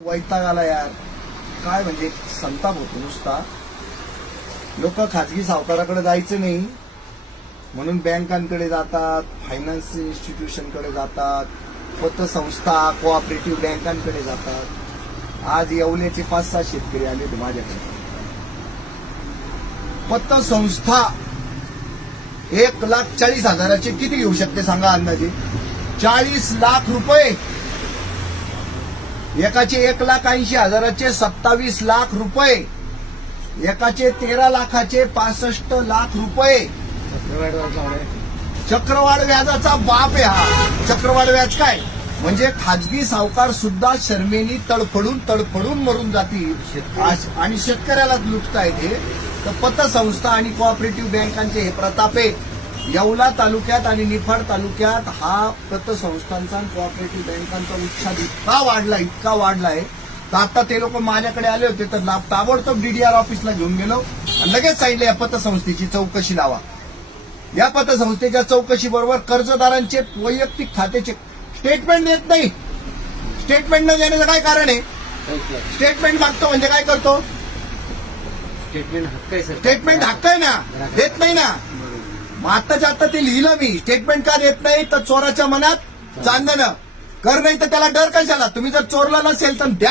वैताग आला यार. काय म्हणजे संताप होतो नुसता. लोक खाजगी सावकाराकडे जायचं नाही. म्हणून बँकांकडे जातात फायनान्स इन्स्टिट्यूशनकडे जातात पतसंस्था कोऑपरेटिव्ह बँकांकडे जातात. आज येवल्याचे पाच सहा शेतकरी आले होते माझ्याकडे. पतसंस्था एक लाख चाळीस हजाराचे किती घेऊ शकते सांगा अंदाजे? चाळीस लाख रुपये. एकाचे एक लाख ऐंशी हजाराचे सत्तावीस लाख रुपये. एकाचे तेरा लाखाचे पासष्ट लाख रुपये. चक्रवाढ व्याजाचा बाप आहे हा. चक्रवाढ व्याज काय? म्हणजे खाजगी सावकार सुद्धा शर्मेनी तडफडून तडफडून मरून जातील. आज- आणि शेतकऱ्यालाच लुटता येते तर पतसंस्था आणि कोऑपरेटिव्ह बँकांचे हे प्रताप आहे येवला तालुक्यात आणि निफाड तालुक्यात हा पतसंस्थांचा कोऑपरेटिव्ह बँकांचा उत्साह इतका वाढला इतका वाढलाय तर आता ते लोक माझ्याकडे आले होते तर ताबडतोब डीडीआर ऑफिसला घेऊन गेलो लगेच सांगितलं या पतसंस्थेची चौकशी लावा. या पतसंस्थेच्या चौकशीबरोबर कर्जदारांचे वैयक्तिक खात्याचे स्टेटमेंट देत नाही. स्टेटमेंट न देण्याचं काय कारण आहे? स्टेटमेंट मागतो म्हणजे काय करतो? स्टेटमेंट हक्क आहे स्टेटमेंट हक्क आहे ना? देत नाही ना? मग आत्ताच्या आता ते लिहिलं मी स्टेटमेंट का देत नाही तर चोराच्या मनात चांदणं. कर नाही तर त्याला डर कशाला? तुम्ही जर चोरला नसेल तर द्या.